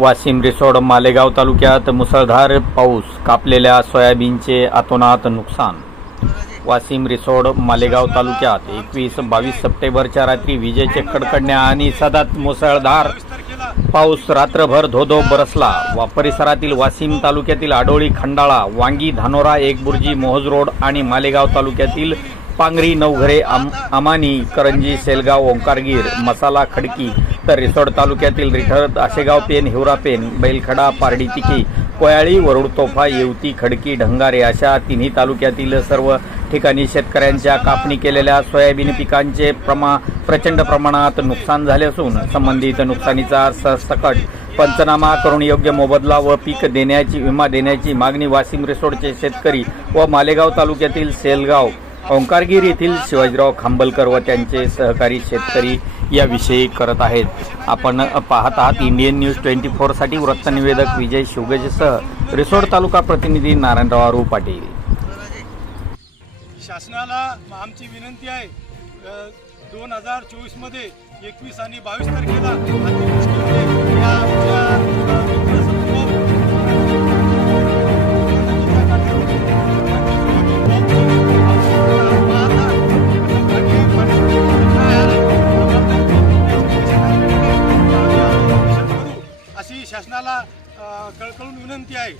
वाशिम रिसोड मालेगाव तालुक्यात मुसळधार पाऊस कापलेल्या सोयाबीनचे अतोनात नुकसान. वाशिम रिसोड मालेगाव तालुक्यात एकवीस बावीस सप्टेंबरच्या रात्री विजेचे कडकडण्या आणि सतत मुसळधार पाऊस रात्रभर धोधो बरसला. वा परिसरातील वाशिम तालुक्यातील आडोळी खंडाळा वांगी धानोरा एकबुर्जी मोहज रोड आणि मालेगाव तालुक्यातील पांगरी नवघरे आम अमानी करंजी सेलगाव ओंकारगीर मसाला खडकी तर रिसोड तालुक्यातील रिठळ आशेगाव पेन हिवरा पेन बैलखडा पारडी तिकी कोयाळी वरुड तोफा येवती खडकी ढंगारे अशा तिन्ही तालुक्यातील सर्व ठिकाणी शेतकऱ्यांच्या कापणी केलेल्या सोयाबीन पिकांचे प्रमा प्रचंड प्रमाणात नुकसान झाले असून संबंधित नुकसानीचा सरसकट पंचनामा करून योग्य मोबदला व पीक देण्याची विमा देण्याची मागणी वाशिम रिसोडचे शेतकरी व मालेगाव तालुक्यातील सेलगाव ओंकारगीर येथील शिवाजीराव खांबलकर व त्यांचे सहकारी शेतकरी याविषयी करत आहेत. आपण पाहत आहात इंडियन न्यूज ट्वेंटी फोरसाठी वृत्तनिवेदक विजय शिवगजेसह रिसोड तालुका प्रतिनिधी नारायणराव आरू पाटील. शासनाला आमची विनंती आहे दोन हजार चोवीसमध्ये एकवीस आणि बावीस तारखेला शासनाला कळकळून विनंती आहे.